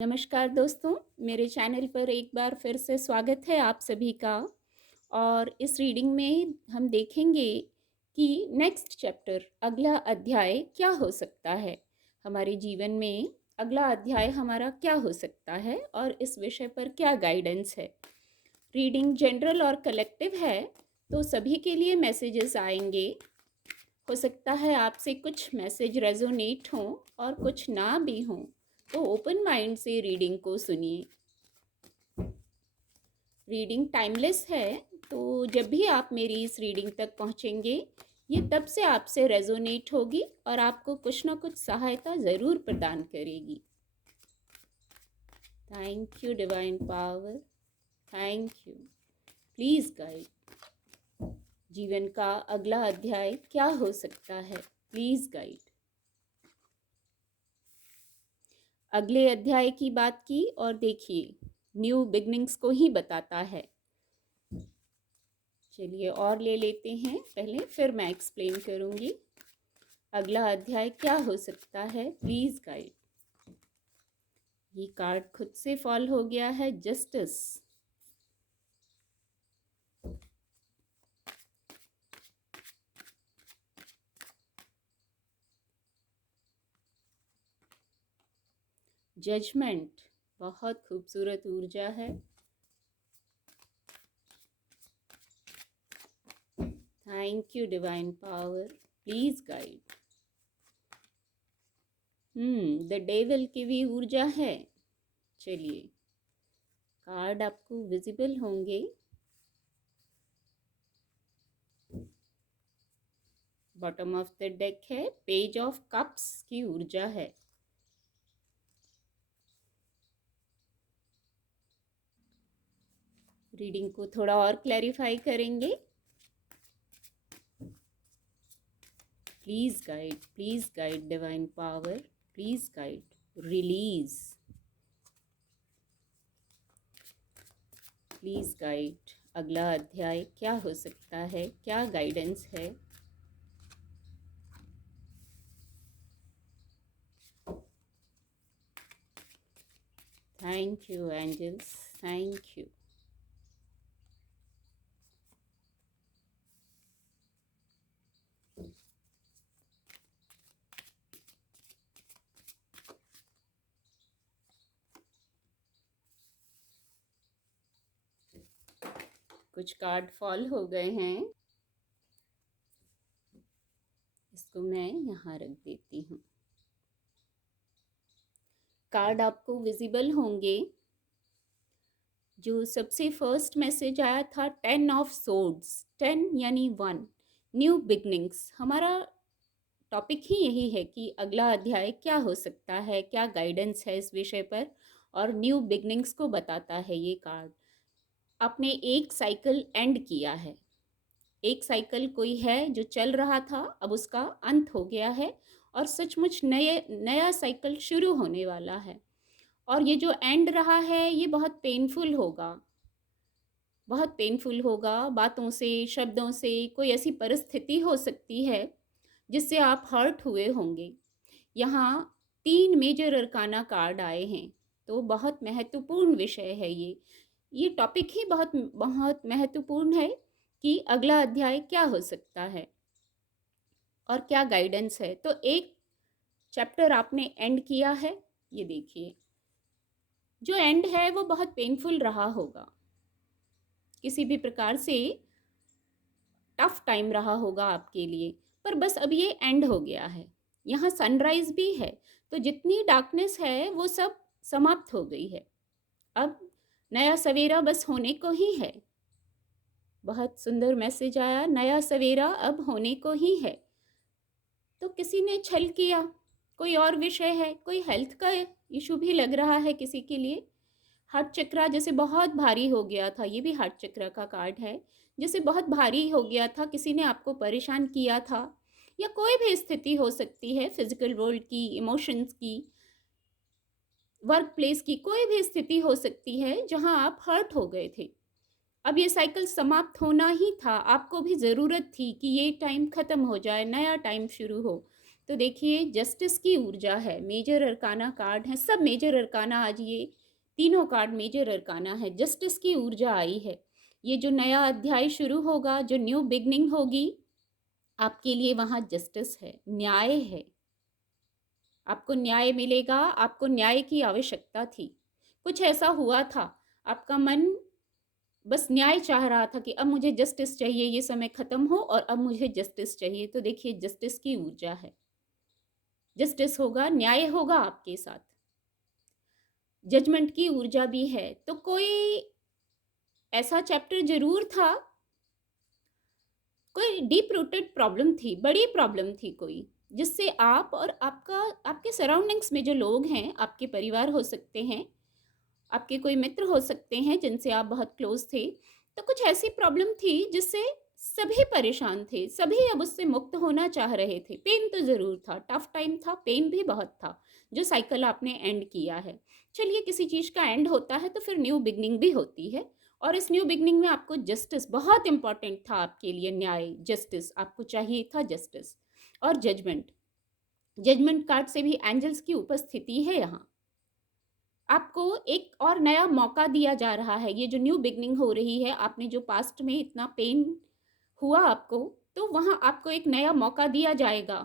नमस्कार दोस्तों, मेरे चैनल पर एक बार फिर से स्वागत है आप सभी का। और इस रीडिंग में हम देखेंगे कि नेक्स्ट चैप्टर अगला अध्याय क्या हो सकता है हमारे जीवन में। अगला अध्याय हमारा क्या हो सकता है और इस विषय पर क्या गाइडेंस है। रीडिंग जनरल और कलेक्टिव है, तो सभी के लिए मैसेजेस आएंगे। हो सकता है आपसे कुछ मैसेज रेजोनेट हों और कुछ ना भी हों, तो ओपन माइंड से रीडिंग को सुनिए। रीडिंग टाइमलेस है, तो जब भी आप मेरी इस रीडिंग तक पहुंचेंगे, ये तब से आपसे रेजोनेट होगी और आपको कुछ ना कुछ सहायता ज़रूर प्रदान करेगी। Thank you divine power, thank you. Please guide. जीवन का अगला अध्याय क्या हो सकता है, प्लीज़ गाइड। अगले अध्याय की बात की और देखिए, न्यू बिगनिंग्स को ही बताता है। चलिए और ले लेते हैं पहले, फिर मैं एक्सप्लेन करूंगी अगला अध्याय क्या हो सकता है। Please guide. ये कार्ड खुद से फॉल हो गया है, जस्टिस। जजमेंट, बहुत खूबसूरत ऊर्जा है। Thank you divine power, please guide. The devil की भी ऊर्जा है। चलिए, कार्ड आपको विजिबल होंगे। बॉटम ऑफ द डेक है, पेज ऑफ कप्स की ऊर्जा है। रीडिंग को थोड़ा और क्लैरिफाई करेंगे। Please guide divine power, please guide. Release, please guide. अगला अध्याय क्या हो सकता है, क्या गाइडेंस है। Thank you angels, thank you. कुछ कार्ड फॉल हो गए हैं, इसको मैं यहाँ रख देती हूँ। कार्ड आपको विजिबल होंगे। जो सबसे फर्स्ट मैसेज आया था, 10 ऑफ सोर्ड्स, 10 यानी 1, न्यू बिगनिंग्स। हमारा टॉपिक ही यही है कि अगला अध्याय क्या हो सकता है, क्या गाइडेंस है इस विषय पर, और न्यू बिगनिंग्स को बताता है ये कार्ड। आपने एक साइकिल एंड किया है। एक साइकिल कोई है जो चल रहा था, अब उसका अंत हो गया है और सचमुच नया साइकिल शुरू होने वाला है। और ये जो एंड रहा है, ये बहुत पेनफुल होगा, बहुत पेनफुल होगा। बातों से, शब्दों से, कोई ऐसी परिस्थिति हो सकती है जिससे आप हर्ट हुए होंगे। यहाँ 3 मेजर अरकाना कार्ड आए हैं, तो बहुत महत्वपूर्ण विषय है ये टॉपिक ही बहुत बहुत महत्वपूर्ण है कि अगला अध्याय क्या हो सकता है और क्या गाइडेंस है। तो एक चैप्टर आपने एंड किया है, ये देखिए। जो एंड है वो बहुत पेनफुल रहा होगा, किसी भी प्रकार से टफ टाइम रहा होगा आपके लिए, पर बस अब ये एंड हो गया है। यहाँ सनराइज भी है, तो जितनी डार्कनेस है वो सब समाप्त हो गई है। अब नया सवेरा बस होने को ही है। बहुत सुंदर मैसेज आया, नया सवेरा अब होने को ही है। तो किसी ने छल किया, कोई और विषय है, कोई हेल्थ का इशू भी लग रहा है किसी के लिए। हार्ट चक्रा जैसे बहुत भारी हो गया था, ये भी हार्ट चक्र का कार्ड है। जैसे बहुत भारी हो गया था, किसी ने आपको परेशान किया था, या कोई भी स्थिति हो सकती है, फिजिकल वर्ल्ड की, इमोशंस की, वर्क प्लेस की, कोई भी स्थिति हो सकती है जहां आप हर्ट हो गए थे। अब ये साइकिल समाप्त होना ही था, आपको भी ज़रूरत थी कि ये टाइम ख़त्म हो जाए, नया टाइम शुरू हो। तो देखिए जस्टिस की ऊर्जा है, मेजर अरकाना कार्ड है, सब मेजर अरकाना, आज ये तीनों कार्ड मेजर अरकाना है। जस्टिस की ऊर्जा आई है। ये जो नया अध्याय शुरू होगा, जो न्यू बिगनिंग होगी, आपके लिए वहाँ जस्टिस है, न्याय है। आपको न्याय मिलेगा, आपको न्याय की आवश्यकता थी। कुछ ऐसा हुआ था, आपका मन बस न्याय चाह रहा था कि अब मुझे जस्टिस चाहिए, ये समय खत्म हो और अब मुझे जस्टिस चाहिए। तो देखिए जस्टिस की ऊर्जा है, जस्टिस होगा, न्याय होगा आपके साथ। जजमेंट की ऊर्जा भी है। तो कोई ऐसा चैप्टर जरूर था, कोई डीप रूटेड प्रॉब्लम थी, बड़ी प्रॉब्लम थी कोई, जिससे आप और आपके सराउंडिंग्स में जो लोग हैं, आपके परिवार हो सकते हैं, आपके कोई मित्र हो सकते हैं जिनसे आप बहुत क्लोज थे, तो कुछ ऐसी प्रॉब्लम थी जिससे सभी परेशान थे, सभी अब उससे मुक्त होना चाह रहे थे। पेन तो ज़रूर था, टफ टाइम था, पेन भी बहुत था, जो साइकिल आपने एंड किया है। चलिए, किसी चीज़ का एंड होता है तो फिर न्यू बिगनिंग भी होती है, और इस न्यू बिगनिंग में आपको जस्टिस बहुत इंपॉर्टेंट था आपके लिए। न्याय, जस्टिस आपको चाहिए था, जस्टिस और जजमेंट। जजमेंट कार्ड से भी एंजल्स की उपस्थिति है यहाँ। आपको एक और नया मौका दिया जा रहा है। ये जो न्यू बिगनिंग हो रही है, आपने जो पास्ट में इतना पेन हुआ आपको, तो वहाँ आपको एक नया मौका दिया जाएगा।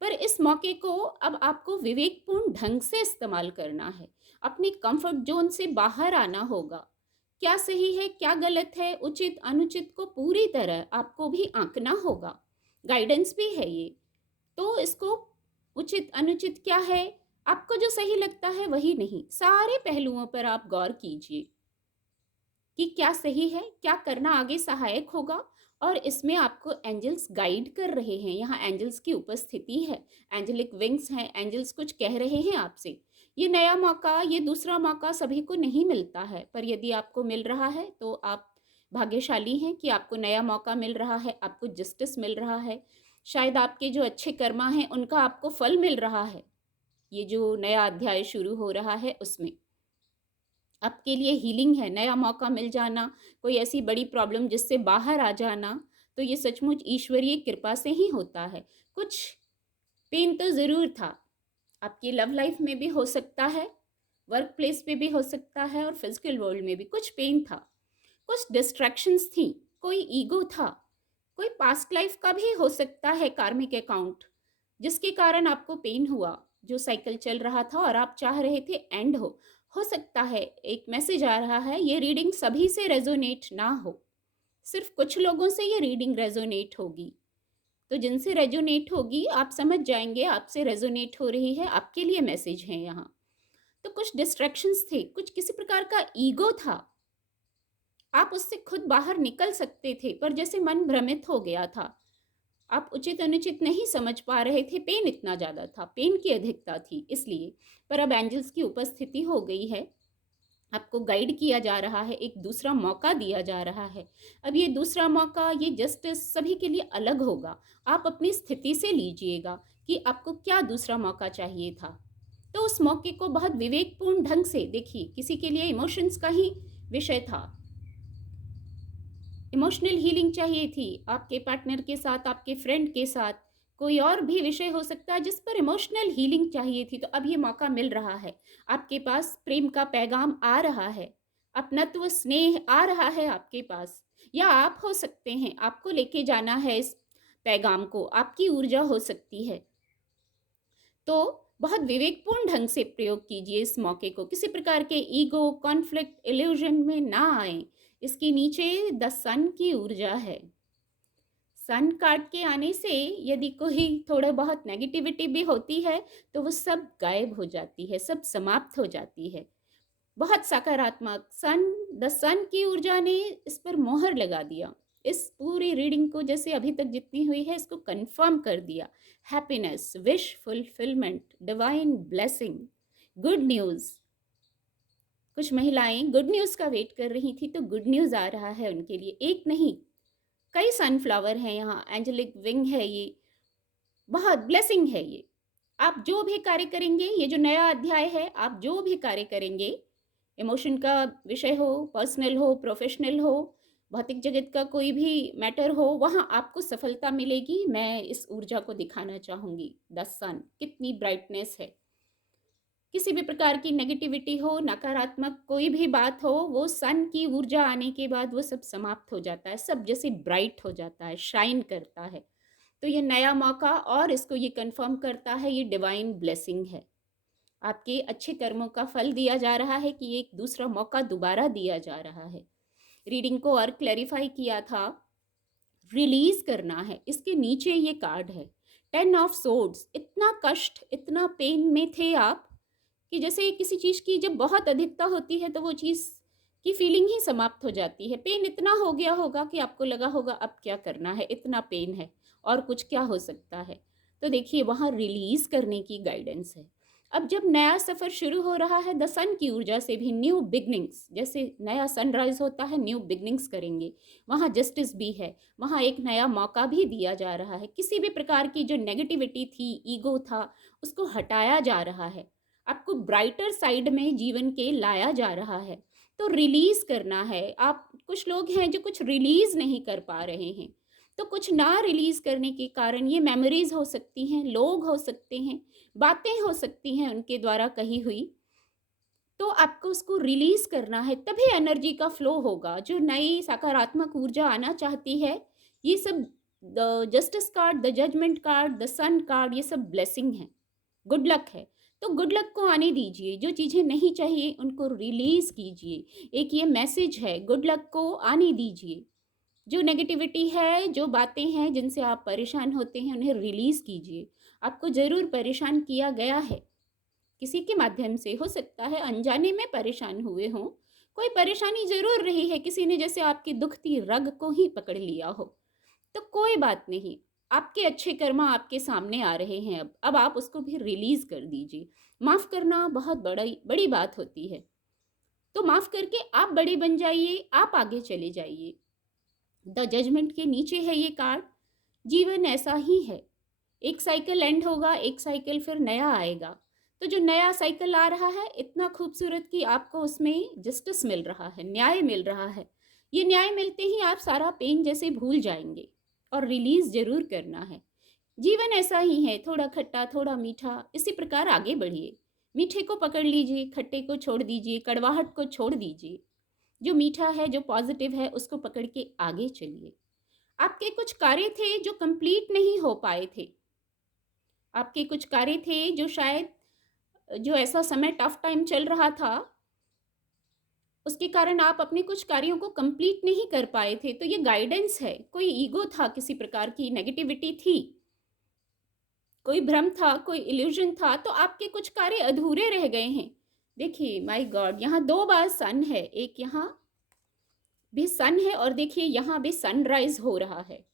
पर इस मौके को अब आपको विवेकपूर्ण ढंग से इस्तेमाल करना है। अपनी कंफर्ट जोन से बाहर आना होगा। क्या सही है, क्या गलत है, उचित अनुचित को पूरी तरह आपको भी आंकना होगा। गाइडेंस भी है ये, तो इसको उचित अनुचित क्या है, आपको जो सही लगता है वही नहीं, सारे पहलुओं पर आप गौर कीजिए कि क्या सही है, क्या करना आगे सहायक होगा। और इसमें आपको एंजल्स गाइड कर रहे हैं, यहाँ एंजल्स की उपस्थिति है, एंजेलिक विंग्स हैं, एंजल्स कुछ कह रहे हैं आपसे। ये नया मौका, ये दूसरा मौका सभी को नहीं मिलता है, पर यदि आपको मिल रहा है तो आप भाग्यशाली हैं कि आपको नया मौका मिल रहा है, आपको जस्टिस मिल रहा है। शायद आपके जो अच्छे कर्मा हैं उनका आपको फल मिल रहा है। ये जो नया अध्याय शुरू हो रहा है उसमें आपके लिए हीलिंग है, नया मौका मिल जाना, कोई ऐसी बड़ी प्रॉब्लम जिससे बाहर आ जाना, तो ये सचमुच ईश्वरीय कृपा से ही होता है। कुछ पेन तो ज़रूर था, आपकी लव लाइफ में भी हो सकता है, वर्क प्लेस पे भी हो सकता है, और फिजिकल वर्ल्ड में भी कुछ पेन था, कुछ डिस्ट्रैक्शंस थी, कोई ईगो था, कोई पास्ट लाइफ का भी हो सकता है कार्मिक अकाउंट, जिसके कारण आपको पेन हुआ, जो साइकिल चल रहा था और आप चाह रहे थे एंड हो सकता है। एक मैसेज आ रहा है, ये रीडिंग सभी से रेजोनेट ना हो, सिर्फ कुछ लोगों से ये रीडिंग रेजोनेट होगी। तो जिनसे रेजोनेट होगी आप समझ जाएंगे आपसे रेजोनेट हो रही है, आपके लिए मैसेज है यहाँ। तो कुछ डिस्ट्रैक्शंस थे, कुछ किसी प्रकार का ईगो था, आप उससे खुद बाहर निकल सकते थे, पर जैसे मन भ्रमित हो गया था, आप उचित अनुचित नहीं समझ पा रहे थे, पेन इतना ज़्यादा था, पेन की अधिकता थी इसलिए। पर अब एंजल्स की उपस्थिति हो गई है, आपको गाइड किया जा रहा है, एक दूसरा मौका दिया जा रहा है। अब ये दूसरा मौका, ये जस्टिस सभी के लिए अलग होगा। आप अपनी स्थिति से लीजिएगा कि आपको क्या दूसरा मौका चाहिए था, तो उस मौके को बहुत विवेकपूर्ण ढंग से देखिए। किसी के लिए इमोशंस का ही विषय था, इमोशनल हीलिंग चाहिए थी आपके पार्टनर के साथ, आपके फ्रेंड के साथ, कोई और भी विषय हो सकता है जिस पर इमोशनल हीलिंग चाहिए थी, तो अब ये मौका मिल रहा है। आपके पास प्रेम का पैगाम आ रहा है, अपनत्व स्नेह आ रहा है आपके पास, या आप हो सकते हैं, आपको लेके जाना है इस पैगाम को, आपकी ऊर्जा हो सकती है। तो बहुत विवेकपूर्ण ढंग से प्रयोग कीजिए इस मौके को, किसी प्रकार के ईगो, कॉन्फ्लिक्ट, इल्यूजन में ना आए। इसके नीचे द सन की ऊर्जा है। सन कार्ड के आने से यदि कोई थोड़ा बहुत नेगेटिविटी भी होती है तो वो सब गायब हो जाती है, सब समाप्त हो जाती है। बहुत सकारात्मक द सन की ऊर्जा ने इस पर मोहर लगा दिया। इस पूरी रीडिंग को, जैसे अभी तक जितनी हुई है, इसको कंफर्म कर दिया। Happiness, wish fulfilment, divine blessing, good news. कुछ महिलाएं गुड न्यूज़ का वेट कर रही थी, तो गुड न्यूज़ आ रहा है उनके लिए। एक नहीं, कई सनफ्लावर हैं यहाँ, एंजेलिक विंग है, ये बहुत ब्लेसिंग है ये। आप जो भी कार्य करेंगे, ये जो नया अध्याय है, आप जो भी कार्य करेंगे, इमोशन का विषय हो, पर्सनल हो, प्रोफेशनल हो, भौतिक जगत का कोई भी मैटर हो, वहाँ आपको सफलता मिलेगी। मैं इस ऊर्जा को दिखाना चाहूँगी। द सन, कितनी ब्राइटनेस है। किसी भी प्रकार की नेगेटिविटी हो, नकारात्मक कोई भी बात हो, वो सन की ऊर्जा आने के बाद वो सब समाप्त हो जाता है, सब जैसे ब्राइट हो जाता है, शाइन करता है। तो ये नया मौका, और इसको ये कंफर्म करता है, ये डिवाइन ब्लेसिंग है। आपके अच्छे कर्मों का फल दिया जा रहा है कि एक दूसरा मौका दोबारा दिया जा रहा है। रीडिंग को और क्लैरिफाई किया था, रिलीज करना है। इसके नीचे ये कार्ड है 10 ऑफ सोर्ड्स। इतना कष्ट, इतना पेन में थे आप कि जैसे किसी चीज़ की जब बहुत अधिकता होती है तो वो चीज़ की फीलिंग ही समाप्त हो जाती है। पेन इतना हो गया होगा कि आपको लगा होगा अब क्या करना है, इतना पेन है और कुछ क्या हो सकता है। तो देखिए वहाँ रिलीज करने की गाइडेंस है। अब जब नया सफ़र शुरू हो रहा है द सन की ऊर्जा से भी, न्यू बिगनिंग्स, जैसे नया सनराइज होता है, न्यू बिगनिंग्स करेंगे। वहाँ जस्टिस भी है, वहाँ एक नया मौका भी दिया जा रहा है। किसी भी प्रकार की जो नेगेटिविटी थी, ईगो था, उसको हटाया जा रहा है। आपको ब्राइटर साइड में जीवन के लाया जा रहा है। तो रिलीज करना है। आप कुछ लोग हैं जो कुछ रिलीज नहीं कर पा रहे हैं, तो कुछ ना रिलीज करने के कारण ये मेमोरीज हो सकती हैं, लोग हो सकते हैं, बातें हो सकती हैं उनके द्वारा कही हुई। तो आपको उसको रिलीज करना है, तभी एनर्जी का फ्लो होगा। जो नई सकारात्मक ऊर्जा आना चाहती है, ये सब the justice card, the judgement card, the sun card, ये सब ब्लेसिंग है, गुड लक है। तो गुड लक को आने दीजिए। जो चीज़ें नहीं चाहिए उनको रिलीज कीजिए। एक ये मैसेज है, गुड लक को आने दीजिए। जो नेगेटिविटी है, जो बातें हैं जिनसे आप परेशान होते हैं, उन्हें रिलीज कीजिए। आपको ज़रूर परेशान किया गया है, किसी के माध्यम से हो सकता है, अनजाने में परेशान हुए हों। कोई परेशानी ज़रूर रही है, किसी ने जैसे आपकी दुखती रग को ही पकड़ लिया हो। तो कोई बात नहीं, आपके अच्छे कर्मा आपके सामने आ रहे हैं। अब आप उसको भी रिलीज कर दीजिए। माफ़ करना बहुत बड़ी बड़ी बात होती है। तो माफ़ करके आप बड़े बन जाइए, आप आगे चले जाइए। द जजमेंट के नीचे है ये कार्ड। जीवन ऐसा ही है, एक साइकिल एंड होगा, एक साइकिल फिर नया आएगा। तो जो नया साइकिल आ रहा है इतना खूबसूरत कि आपको उसमें जस्टिस मिल रहा है, न्याय मिल रहा है। ये न्याय मिलते ही आप सारा पेन जैसे भूल जाएंगे और रिलीज जरूर करना है। जीवन ऐसा ही है, थोड़ा खट्टा थोड़ा मीठा, इसी प्रकार आगे बढ़िए। मीठे को पकड़ लीजिए, खट्टे को छोड़ दीजिए, कड़वाहट को छोड़ दीजिए। जो मीठा है, जो पॉजिटिव है, उसको पकड़ के आगे चलिए। आपके कुछ कार्य थे जो कंप्लीट नहीं हो पाए थे। आपके कुछ कार्य थे जो शायद, जो ऐसा समय टफ टाइम चल रहा था, उसके कारण आप अपने कुछ कार्यों को कंप्लीट नहीं कर पाए थे। तो ये गाइडेंस है। कोई ईगो था, किसी प्रकार की नेगेटिविटी थी, कोई भ्रम था, कोई इल्यूजन था, तो आपके कुछ कार्य अधूरे रह गए हैं। देखिए माय गॉड, यहाँ 2 बार सन है, एक यहाँ भी सन है और देखिए यहाँ भी सनराइज हो रहा है।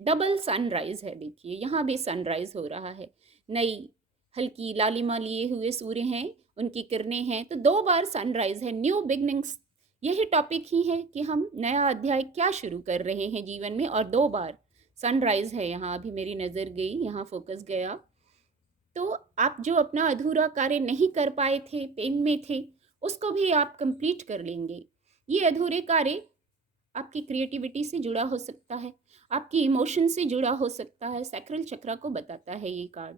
डबल सनराइज है, देखिए यहाँ भी सनराइज हो रहा है। नई हल्की लालिमा लिए हुए सूर्य हैं, उनकी किरणें हैं। तो 2 बार सनराइज है, न्यू बिगनिंग्स। यही टॉपिक ही है कि हम नया अध्याय क्या शुरू कर रहे हैं जीवन में, और 2 बार सनराइज है। यहाँ अभी मेरी नज़र गई, यहाँ फोकस गया। तो आप जो अपना अधूरा कार्य नहीं कर पाए थे, पेन में थे, उसको भी आप कंप्लीट कर लेंगे। ये अधूरे कार्य आपकी क्रिएटिविटी से जुड़ा हो सकता है, आपकी इमोशन से जुड़ा हो सकता है। सैक्रल चक्रा को बताता है ये कार्ड।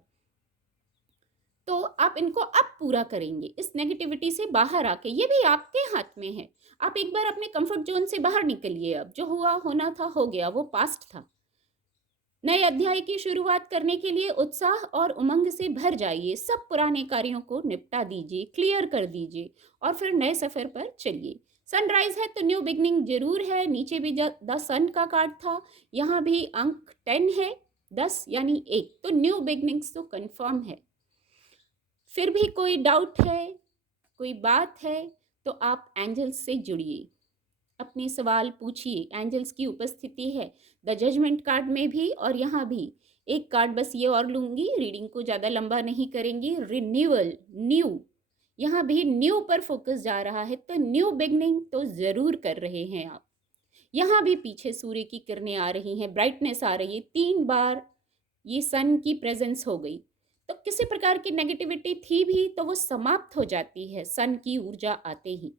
तो आप इनको अब पूरा करेंगे, इस नेगेटिविटी से बाहर आके। ये भी आपके हाथ में है। आप एक बार अपने कंफर्ट जोन से बाहर निकलिए। अब जो हुआ होना था हो गया, वो पास्ट था। नए अध्याय की शुरुआत करने के लिए उत्साह और उमंग से भर जाइए। सब पुराने कार्यों को निपटा दीजिए, क्लियर कर दीजिए और फिर नए सफर पर चलिए। सनराइज है तो न्यू बिगनिंग जरूर है। नीचे भी द सन का कार्ड था, यहाँ भी अंक 10 है, 10 यानी 1। तो न्यू बिगनिंग्स तो कंफर्म है। फिर भी कोई डाउट है, कोई बात है, तो आप एंजल्स से जुड़िए, अपने सवाल पूछिए। एंजल्स की उपस्थिति है द जजमेंट कार्ड में भी और यहाँ भी। एक कार्ड बस ये और लूँगी, रीडिंग को ज़्यादा लंबा नहीं करेंगे। रिन्यूअल, न्यू, यहाँ भी न्यू पर फोकस जा रहा है। तो न्यू बिगनिंग तो ज़रूर कर रहे हैं आप। यहाँ भी पीछे सूर्य की किरणें आ रही हैं, ब्राइटनेस आ रही है। 3 बार ये सन की प्रेजेंस हो गई। तो किसी प्रकार की नेगेटिविटी थी भी तो वो समाप्त हो जाती है सन की ऊर्जा आते ही।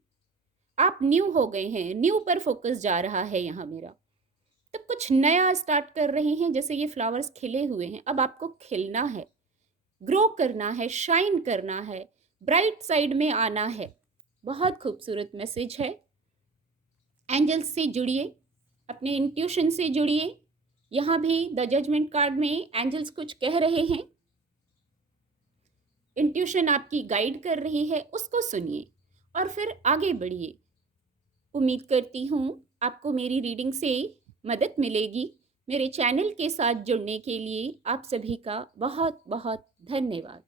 आप न्यू हो गए हैं, न्यू पर फोकस जा रहा है यहाँ मेरा। तो कुछ नया स्टार्ट कर रहे हैं, जैसे ये फ्लावर्स खिले हुए हैं, अब आपको खिलना है, ग्रो करना है, शाइन करना है, ब्राइट साइड में आना है। बहुत खूबसूरत मैसेज है। एंजल्स से जुड़िए, अपने इंट्यूशन से जुड़िए। यहाँ भी द जजमेंट कार्ड में एंजल्स कुछ कह रहे हैं, इंट्यूशन आपकी गाइड कर रही है, उसको सुनिए और फिर आगे बढ़िए। उम्मीद करती हूँ आपको मेरी रीडिंग से मदद मिलेगी। मेरे चैनल के साथ जुड़ने के लिए आप सभी का बहुत बहुत धन्यवाद।